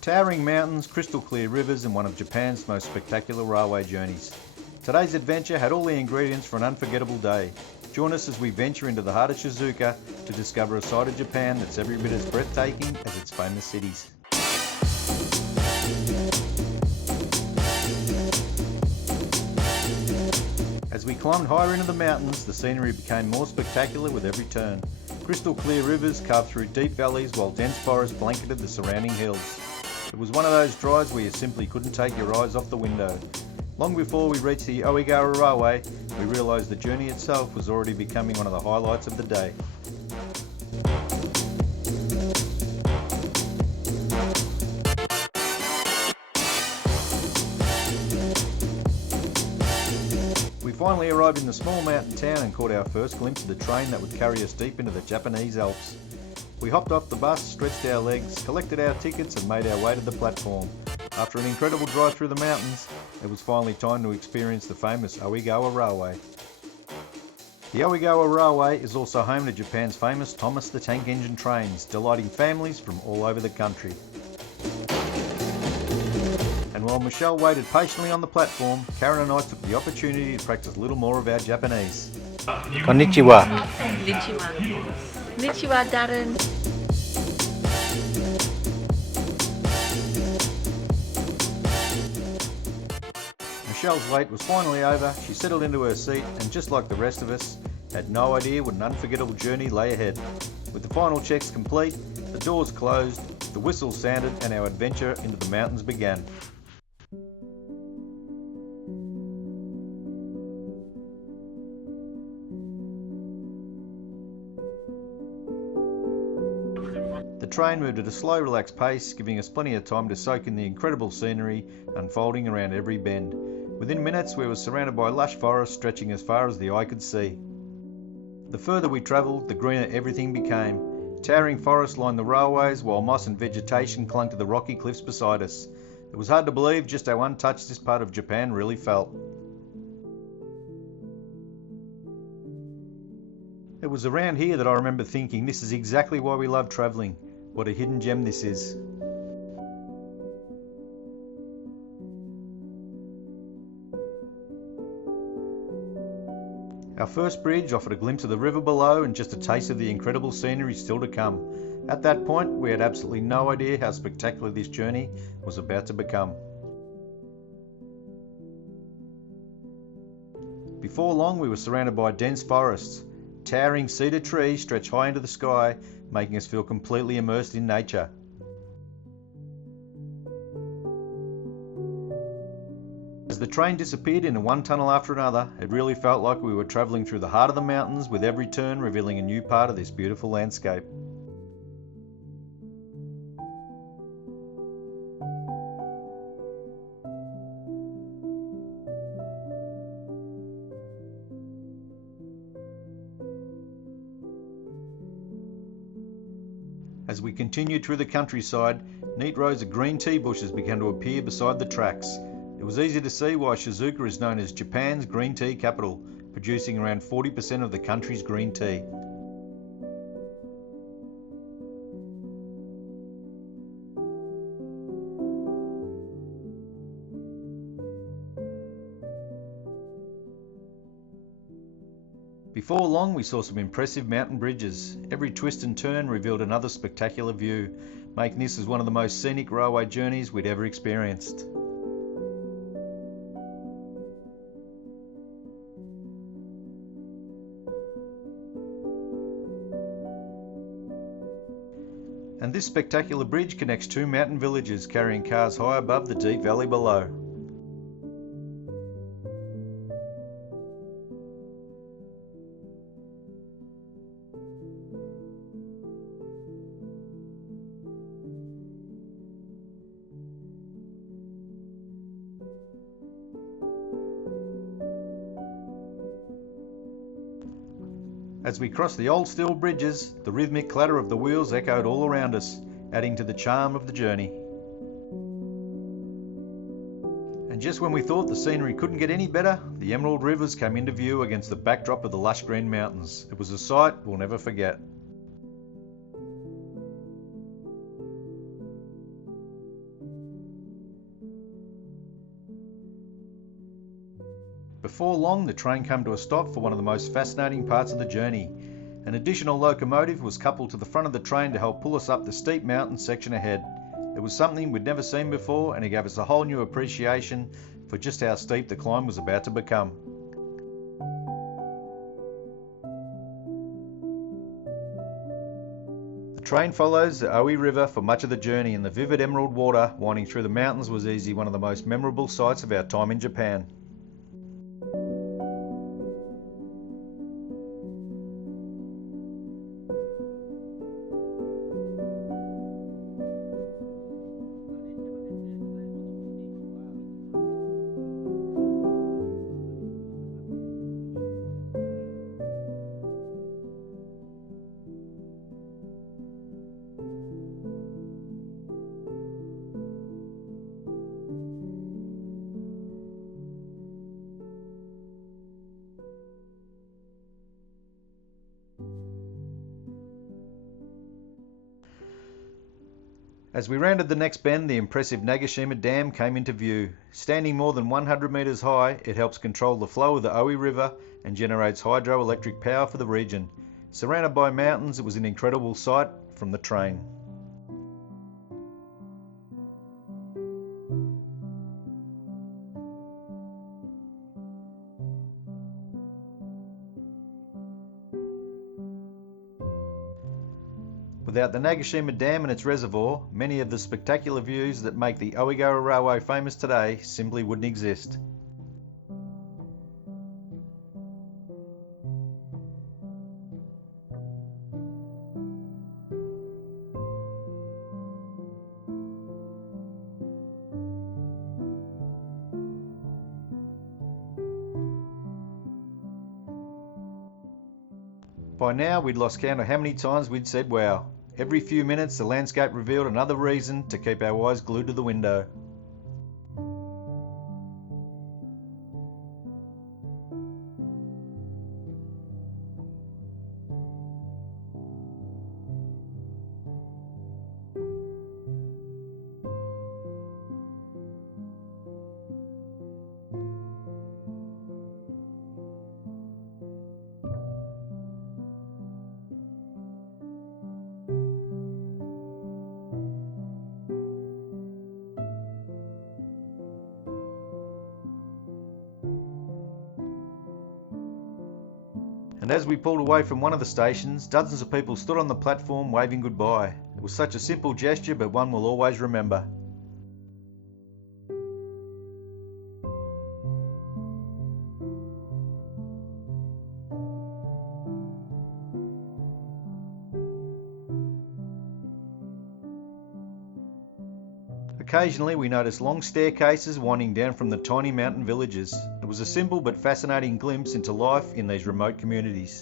Towering mountains, crystal clear rivers and one of Japan's most spectacular railway journeys. Today's adventure had all the ingredients for an unforgettable day. Join us as we venture into the heart of Shizuoka to discover a side of Japan that's every bit as breathtaking as its famous cities. As we climbed higher into the mountains, the scenery became more spectacular with every turn. Crystal clear rivers carved through deep valleys while dense forests blanketed the surrounding hills. It was one of those drives where you simply couldn't take your eyes off the window. Long before we reached the Ōigawa Railway, we realised the journey itself was already becoming one of the highlights of the day. We finally arrived in the small mountain town and caught our first glimpse of the train that would carry us deep into the Japanese Alps. We hopped off the bus, stretched our legs, collected our tickets and made our way to the platform. After an incredible drive through the mountains, it was finally time to experience the famous Ōigawa Railway. The Oigawa Railway is also home to Japan's famous Thomas the Tank Engine trains, delighting families from all over the country. And while Michelle waited patiently on the platform, Karen and I took the opportunity to practice a little more of our Japanese. Konnichiwa. Konnichiwa. Konnichiwa, Darren. Michelle's wait was finally over, she settled into her seat and just like the rest of us, had no idea what an unforgettable journey lay ahead. With the final checks complete, the doors closed, the whistle sounded and our adventure into the mountains began. The train moved at a slow, relaxed pace, giving us plenty of time to soak in the incredible scenery unfolding around every bend. Within minutes, we were surrounded by lush forests stretching as far as the eye could see. The further we travelled, the greener everything became. Towering forests lined the railways, while moss and vegetation clung to the rocky cliffs beside us. It was hard to believe just how untouched this part of Japan really felt. It was around here that I remember thinking, this is exactly why we love travelling. What a hidden gem this is. Our first bridge offered a glimpse of the river below and just a taste of the incredible scenery still to come. At that point, we had absolutely no idea how spectacular this journey was about to become. Before long, we were surrounded by dense forests. Towering cedar trees stretch high into the sky, making us feel completely immersed in nature. As the train disappeared into one tunnel after another, it really felt like we were travelling through the heart of the mountains, with every turn revealing a new part of this beautiful landscape. As we continued through the countryside, neat rows of green tea bushes began to appear beside the tracks. It was easy to see why Shizuoka is known as Japan's green tea capital, producing around 40% of the country's green tea. Before long, we saw some impressive mountain bridges. Every twist and turn revealed another spectacular view, making this as one of the most scenic railway journeys we'd ever experienced. And this spectacular bridge connects two mountain villages, carrying cars high above the deep valley below. As we crossed the old steel bridges, the rhythmic clatter of the wheels echoed all around us, adding to the charm of the journey. And just when we thought the scenery couldn't get any better, the emerald rivers came into view against the backdrop of the lush green mountains. It was a sight we'll never forget. Before long, the train came to a stop for one of the most fascinating parts of the journey. An additional locomotive was coupled to the front of the train to help pull us up the steep mountain section ahead. It was something we'd never seen before, and it gave us a whole new appreciation for just how steep the climb was about to become. The train follows the Ōi River for much of the journey, and the vivid emerald water winding through the mountains was easily one of the most memorable sights of our time in Japan. As we rounded the next bend, the impressive Nagashima Dam came into view. Standing more than 100 metres high, it helps control the flow of the Ōi River and generates hydroelectric power for the region. Surrounded by mountains, it was an incredible sight from the train. Without the Nagashima Dam and its reservoir, many of the spectacular views that make the Ōigawa Railway famous today simply wouldn't exist. By now, we'd lost count of how many times we'd said wow. Every few minutes, the landscape revealed another reason to keep our eyes glued to the window. And as we pulled away from one of the stations, dozens of people stood on the platform waving goodbye. It was such a simple gesture, but one we'll always remember. Occasionally we noticed long staircases winding down from the tiny mountain villages. It was a simple but fascinating glimpse into life in these remote communities.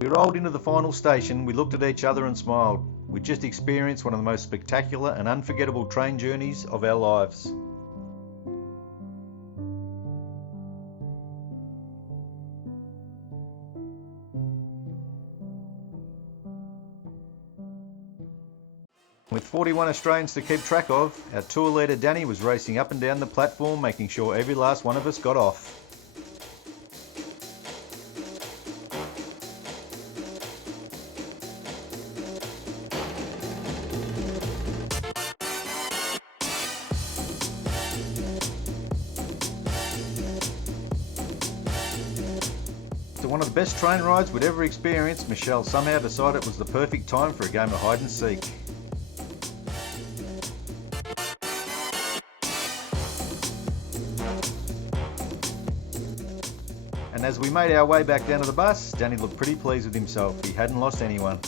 We rolled into the final station, we looked at each other and smiled. We'd just experienced one of the most spectacular and unforgettable train journeys of our lives. With 41 Australians to keep track of, our tour leader Danny was racing up and down the platform, making sure every last one of us got off. After one of the best train rides we'd ever experienced, Michelle somehow decided it was the perfect time for a game of hide and seek. And as we made our way back down to the bus, Danny looked pretty pleased with himself. He hadn't lost anyone.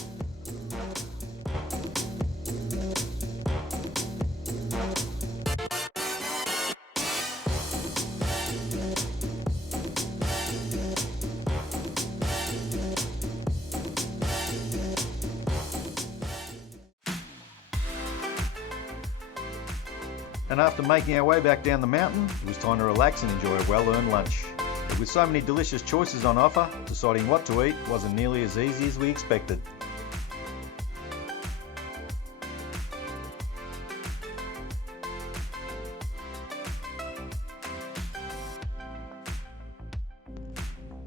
And after making our way back down the mountain, it was time to relax and enjoy a well-earned lunch. But with so many delicious choices on offer, deciding what to eat wasn't nearly as easy as we expected.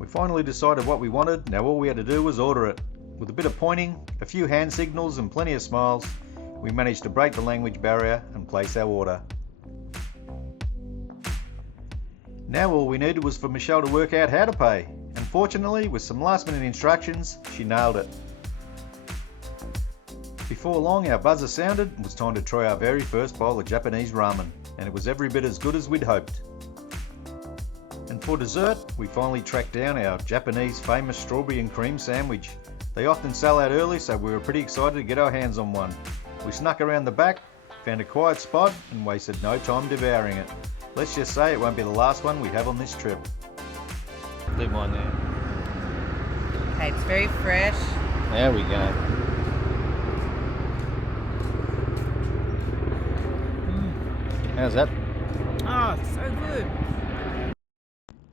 We finally decided what we wanted, now all we had to do was order it. With a bit of pointing, a few hand signals and plenty of smiles, we managed to break the language barrier and place our order. Now all we needed was for Michelle to work out how to pay, and fortunately, with some last minute instructions, she nailed it. Before long, our buzzer sounded and it was time to try our very first bowl of Japanese ramen, and it was every bit as good as we'd hoped. And for dessert, we finally tracked down our Japanese famous strawberry and cream sandwich. They often sell out early, so we were pretty excited to get our hands on one. We snuck around the back, found a quiet spot, and wasted no time devouring it. Let's just say it won't be the last one we have on this trip. Leave mine there. Okay, it's very fresh. There we go. How's that? Oh, it's so good.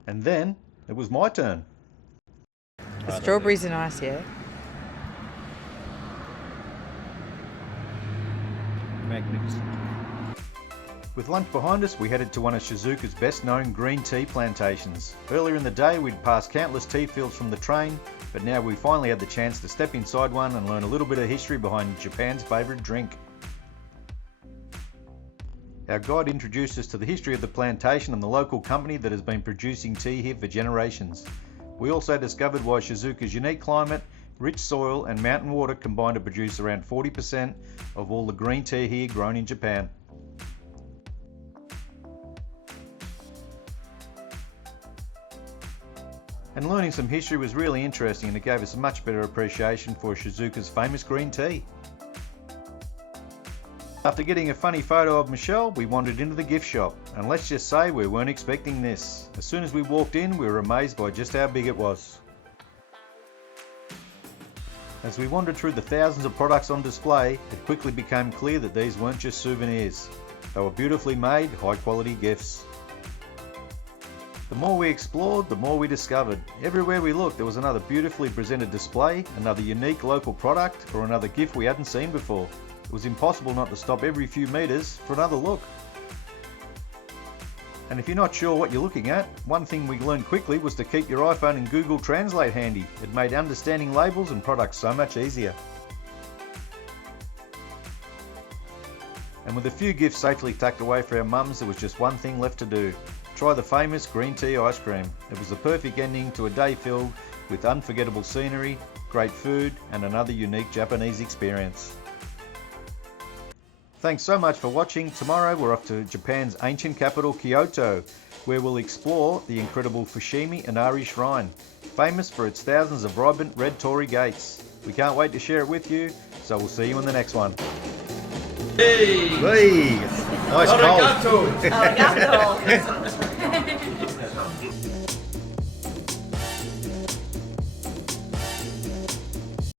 And then it was my turn. The strawberries are nice, yeah? Magnificent. With lunch behind us, we headed to one of Shizuoka's best known green tea plantations. Earlier in the day, we'd passed countless tea fields from the train, but now we finally had the chance to step inside one and learn a little bit of history behind Japan's favourite drink. Our guide introduced us to the history of the plantation and the local company that has been producing tea here for generations. We also discovered why Shizuoka's unique climate, rich soil and mountain water combine to produce around 40% of all the green tea here grown in Japan. And learning some history was really interesting, and it gave us a much better appreciation for Shizuoka's famous green tea. After getting a funny photo of Michelle, we wandered into the gift shop, and let's just say we weren't expecting this. As soon as we walked in, we were amazed by just how big it was. As we wandered through the thousands of products on display, it quickly became clear that these weren't just souvenirs. They were beautifully made, high quality gifts. The more we explored, the more we discovered. Everywhere we looked, there was another beautifully presented display, another unique local product, or another gift we hadn't seen before. It was impossible not to stop every few metres for another look. And if you're not sure what you're looking at, one thing we learned quickly was to keep your iPhone and Google Translate handy. It made understanding labels and products so much easier. And with a few gifts safely tucked away for our mums, there was just one thing left to do. Try the famous green tea ice cream. It was the perfect ending to a day filled with unforgettable scenery, great food, and another unique Japanese experience. Thanks so much for watching. Tomorrow we're off to Japan's ancient capital, Kyoto, where we'll explore the incredible Fushimi Inari Shrine, famous for its thousands of vibrant red torii gates. We can't wait to share it with you, so we'll see you in the next one. Hey! Hey! Nice cold. Arigato.